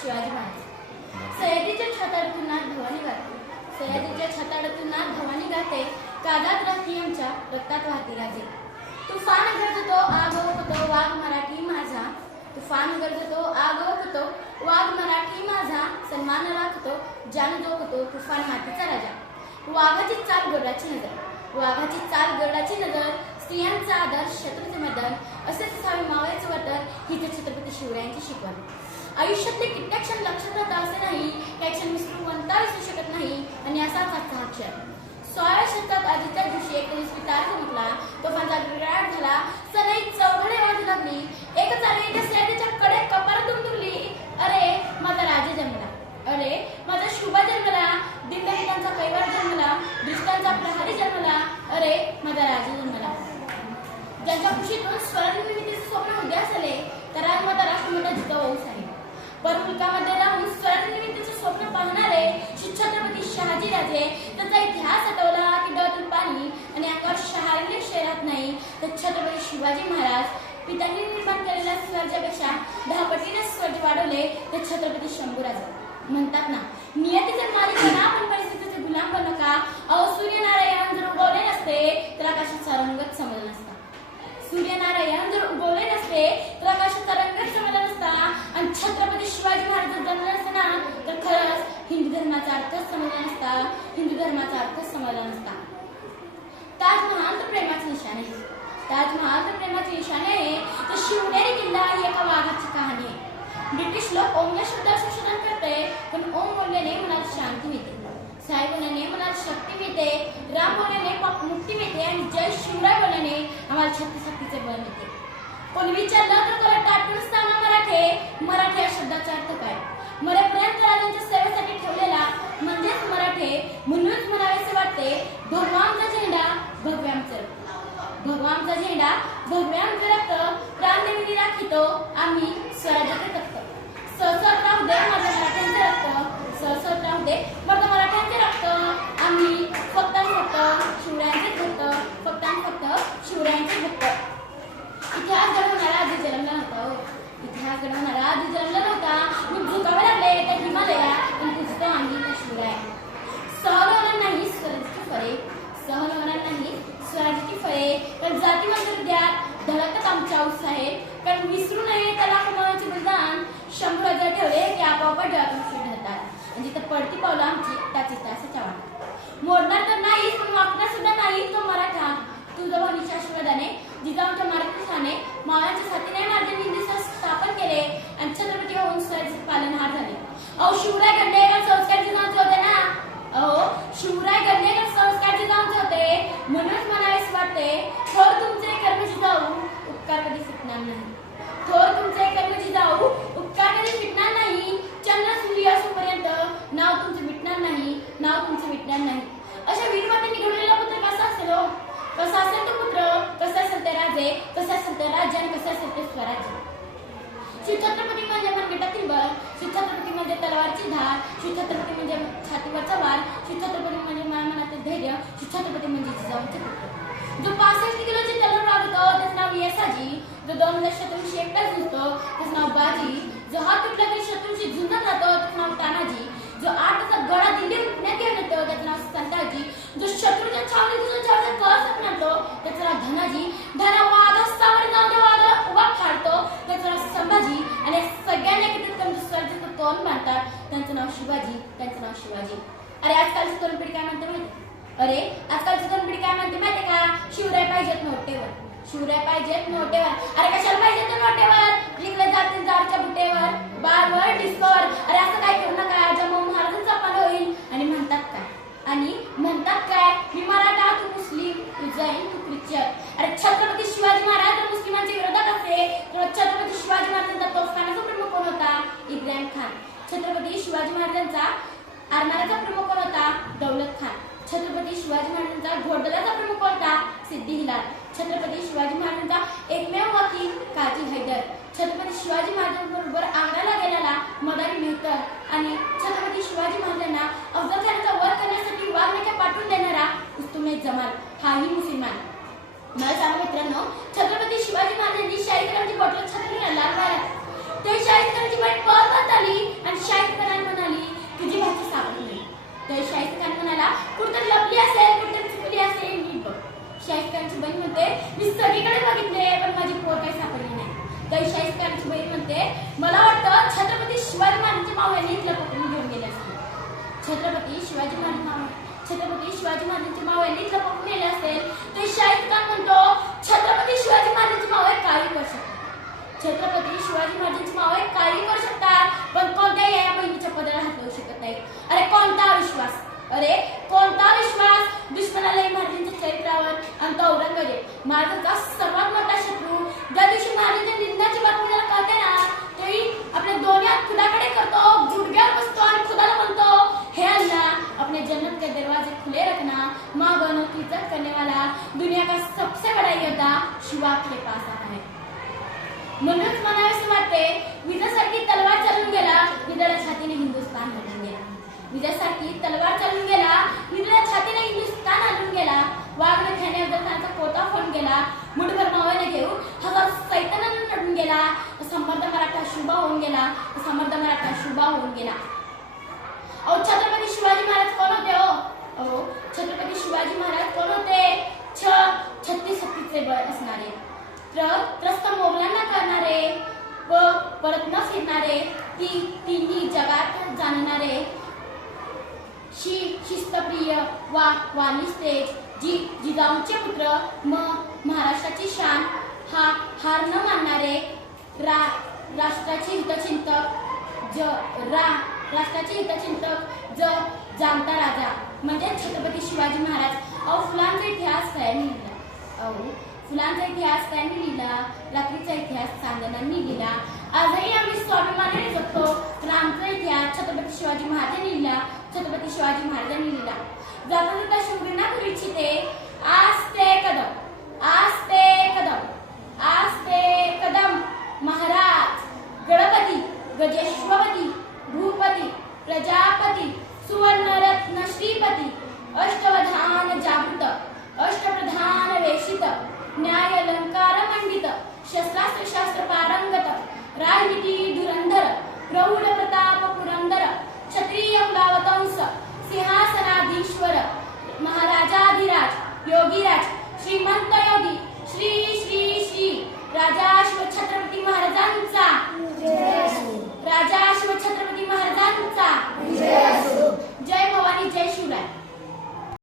शिवाजी महाराज. सह्याद्रीच्या छताडातून भवानी गाते. सह्याद्रीच्या छताडातून भवानी गाते कादात राखी आमच्या रक्तात वाहते राजे. तुफान गरजतो आगवतो वाघ मराठी माझा. तुफान गरजतो आगवतो वाघ मराठी माझा. सन्मान राखतो जान जोखतो तुफान मातीचा राजा. वाघाची चाल गरुडाची नजर. वाघाची चाल गरुडाची नजर. स्त्रियांचा आदर शत्रूचे मदन. असेच असावे मावळ्याचे वर्तन ही तर छत्रपती शिवरायांची शिकवण. आयुष्यातले कित्येक क्षण लक्षात राहता असे नाही काही क्षण विसरू कोणता विसरू शकत नाही आणि असाच आजचा हा क्षण सोळाव्या शतकात आधी छत्रपती शहाजी राजे त्यांचा इतिहास आठवला की डोळ्यातून पाणी आणि अंगावर शहारले शहरात नाही तर छत्रपती शिवाजी महाराज पित्यांनी निर्माण केलेल्या स्वराज्यापेक्षा दहा पटीने स्वराज्य वाढवले ते छत्रपती शंभूराजे. म्हणतात ना नियतीचे मालिक बना पण परिस्थितीचे गुलाम बनू का अहो सूर्यनारायण जर उगवले नसते तर आकाशाचा रंगच समजला नसता सूर्यनारायण जर उगवले नसते तर आकाशाचा रंगच समजला नसता आणि छत्रपती शिवाजी महाराज जर जन्मले नसते ना तर खरंच हिंदू धर्माचा अर्थच समजला नसता हिंदू धर्माचा अर्थच समजला नसता. ताजमहाल तर प्रेमाचे निशाणे आहे. ताजमहाल तर प्रेमाचे निशाणे आहे. तर शिवनेरी किल्ला ही एका वाघाची कहाणी आहे. ब्रिटिश लोक ओमला शब्दावर संशोधन करते पण ओम बोलल्याने मनात शांती मिळते. साई बोलल्याने मनात शक्ती मिळते राम बोलल्याने मुक्ती मिळते आणि जय शिवराय बोलल्याने आम्हाला शक्ती शक्तीचे बळ मिळते. कोणी विचारलं तर तुला टाटून असताना मराठे. मराठी या शब्दाचा अर्थ काय? मरेपर्यंत राजांच्या सेवेसाठी ठेवलेला म्हणजेच मराठे म्हणूनच म्हणावेसे वाटते भगवानचा झेंडा भगव्यांचं रक्त. भगवानचा झेंडा भगव्यांचं रक्त. प्राणदेवीने राखितो आम्ही स्वराज्याचे तख्त. सहसत राहू दे माझ्या मराठ्यांचे रक्त. सहसत राहू दे माझ्या मराठ्यांचे रक्त आम्ही फक्त आणि फक्त शिवरायांचे भक्त फक्त आणि फक्त शिवरायांचे भक्त इतिहास घडवणारा आधी जन्मला नव्हता हो. इतिहास घडवणारा आधी जन्मला नव्हता मग झुकावे लागले त्या हिमालया पण पुजतो आम्ही त्या शिवराय सहन होणार नाही स्वराज्याची फळे सहन होणार नाही. स्वराज्याची फळे. तर जाती द्या. धडकत आमच्या उत्साह आहे. कारण विसरू नये त्याला कमावायचे बलिदान. शंभर हजार ठेवले की आपोआप डोळ्यातून सुट धरतात आणि पडती पावलं आमची त्याची त्याच्या वाटत मोडणार तर नाही पण वाकणार सुद्धा नाही तो मराठा तुळजाभवानीच्या आशीर्वादाने जिजाऊच्या मार्गदर्शनाने मावळ्यांच्या साथीने माझे हिंदी स्थापन केले आणि छत्रपती होऊन स्वराज्याचे पालनहार झाले अहो शिवराय गंडेकर संस्कार जिजाऊचे होते ना अहो शिवराय गंडेकर संस्कार जिजाऊचे होते म्हणूनच म्हणावेस वाटते थोर तुमचे कर्म जिजाऊ उपकार हो. कधी नाही थोर तुमचे उपकार कधी नाही. चंद्र सूर्य नाव मिटणार नाही. नाव मिटणार नाही. अशा पुत्र कसा असेल हो? कसा असेल तो पुत्र? कसा असेल ते राजे? कसा असेल ते राज्य आणि असेल ते स्वराज्य? म्हणजे मनगटातील बळ म्हणजे तलवारची धार श्री म्हणजे छातीवरचा वार श्री म्हणजे मनातील धैर्य श्री म्हणजे जिजाऊचे पुत्र. जो पासष्ट किलोची तलवार वागतो त्याचं नाव येसाजी. जो दोन हजार शत्रूंशी एकटाच दिसतो त्याचं नाव बाजी. जो हात तुटला तरी शत्रूंशी झुंजत राहतो त्याचं नाव तानाजी. जो आठ तासात गळा दिंडी उठण्यात घेऊन येतो त्याचं नाव संताजी. जो शत्रूच्या छावणीत घुसून छावणीत कळस आणतो त्याचं नाव धनाजी. धना वाघ सावर जाऊन ते वाघ उभा फाडतो त्याचं नाव संभाजी. आणि या सगळ्यांना एकत्रित करून जो तोंड मारतात त्यांचं नाव शिवाजी त्यांचं नाव शिवाजी. अरे आजकालची तरुण पिढी काय म्हणते माहिती? अरे आजकालची तरुण पिढी काय म्हणते माहिती का? शिवराय पाहिजेत नोटेवर शिवराय पाहिजेत मोठेवर. अरे कशाला पाहिजेत ते मोठेवर? लिखले जातील जाडच्या बुटेवर. बारवर डिस्कोवर. अरे असं काय करू नका. जम्मू महाराजांचा पाल होईल. आणि म्हणतात काय? आणि म्हणतात काय? मी मराठा तू मुस्लिम तू जैन तू ख्रिश्चन. अरे छत्रपती शिवाजी महाराज तर मुस्लिमांच्या विरोधात असते तर छत्रपती शिवाजी महाराजांचा तोफखानाचा प्रमुख कोण होता? इब्राहिम खान. छत्रपती शिवाजी महाराजांचा आरमाराचा प्रमुख कोण होता? दौलत खान. शिवाजी महाराजांचा घोडदलाचा प्रमुख कोण होता सिद्धी हिलाल. छत्रपती शिवाजी महाराजांचा एकमेव वकील काजी हैदर. छत्रपती शिवाजी महाराजांबरोबर आग्र्याला गेलेला मदारी मेहतर आणि छत्रपती शिवाजी महाराजांना अफजलखानाचा वध करण्यासाठी वाघनाक्या पाठवून देणारा उस्तुमे जमाल. हाही मुसलमान. मला सांगा मित्रांनो छत्रपती शिवाजी महाराजांनी शाही करांची बॉटल छापली लाल महाराज ते शाही करांची बाई परत आली आणि शाही शाहिस्तेखान म्हणाली तुझी भाची सापडली तर शाहिस्तेखान म्हणाला कुठतरी लपली असेल कुठतरी चुकली असेल. नीट बघ शाहिस्तेखानची बहीण म्हणते मी सगळीकडे बघितले पण माझी पोर काही सापडली नाही. तर शाहिस्तेखानची बहीण म्हणते मला वाटतं छत्रपती शिवाजी महाराजांच्या मावळ्यांनी इथलं पकडून घेऊन गेले असतील. छत्रपती शिवाजी महाराज छत्रपती शिवाजी महाराजांच्या मावळ्यांनी इथलं पकडून गेले असेल तर शाहिस्तेखान म्हणतो छत्रपती शिवाजी महाराजांची मावळे काही करू शकतात छत्रपती शिवाजी महाराजांची मावळे काही करू शकतात पण कोणत्याही या बहिणीच्या पदाला हात लावू शकत नाही अरे कोणता विश्वास अरे कोणता विश्वास? दुश्मनालाही महाराजांच्या चरित्रावर आणि तो औरंगजेब महाराजांचा सर्वात मोठा शत्रू? ज्या दिवशी महाराजांच्या निंदाची बातमी त्याला कळते ना तेही आपल्या दोन्ही हात खुदाकडे करतो गुडघ्यावर बसतो आणि खुदाला म्हणतो हे अल्लाह अपने जन्नत के दरवाजे खुले रखना माँ बहनों की इज्जत करने वाला दुनिया का सबसे बड़ा योद्धा शिवा के पास आना है म्हणूनच म्हणावेसे वाटते विजासारखी तलवार चालून गेला विजयाला छातीने हिंदुस्थान हलून गेला. विजयासाठी तलवार चालून गेला. विजयाला छातीला हिंदुस्थान आणून गेला. वाघ खेळणे त्यांचा पोता फोन गेला. मुठभर मावळे घेऊन हजार सैतानानं नडून गेला. समर्थ मराठा शुभा होऊन गेला. समर्थ मराठा शुभा होऊन गेला. अहो छत्रपती शिवाजी महाराज कोण होते हो? अहो छत्रपती शिवाजी महाराज कोण होते? छ छत्तीस हत्तीचे बळ असणारे. त्रस्त मोगलांना करणारे व परत न फिरणारे ती तिन्ही जगात जाणणारे शि शिस्तप्रिय वा वाणी तेज जी जिजाऊंचे पुत्र म महाराष्ट्राची शान हा हार न मानणारे रा राष्ट्राचे हितचिंतक ज रा राष्ट्राचे हितचिंतक ज जाणता राजा म्हणजे छत्रपती शिवाजी महाराज. अहो फुलांचा इतिहास त्यांनी लिहिला? अहो फुलांचा इतिहास त्यांनी लिहिला? रात्रीचा इतिहास चांदणांनी लिहिला. आजही आम्ही स्वाभिमानाने जगतो. पण आमचा इतिहास छत्रपती शिवाजी महाराजांनी लिहिला. छत्रपती शिवाजी महाराजांनी लिहिला. जाता जाता करू इच्छिते. आज ते कदम आज ते कदम आज ते कदम. महाराज गणपती गजेश्वपती भूपती प्रजापती सुवर्णरत्न श्रीपती अष्टवधान जागृत अष्टप्रधान वेशित न्याय अलंकार मंडित शस्त्रास्त्र शास्त्र पारंगत राजनीती धुरंधर प्रौढ प्रताप पुरंदर क्षत्रिय ಸಿಂಹಾಸನಾಧೀಶ್ವರ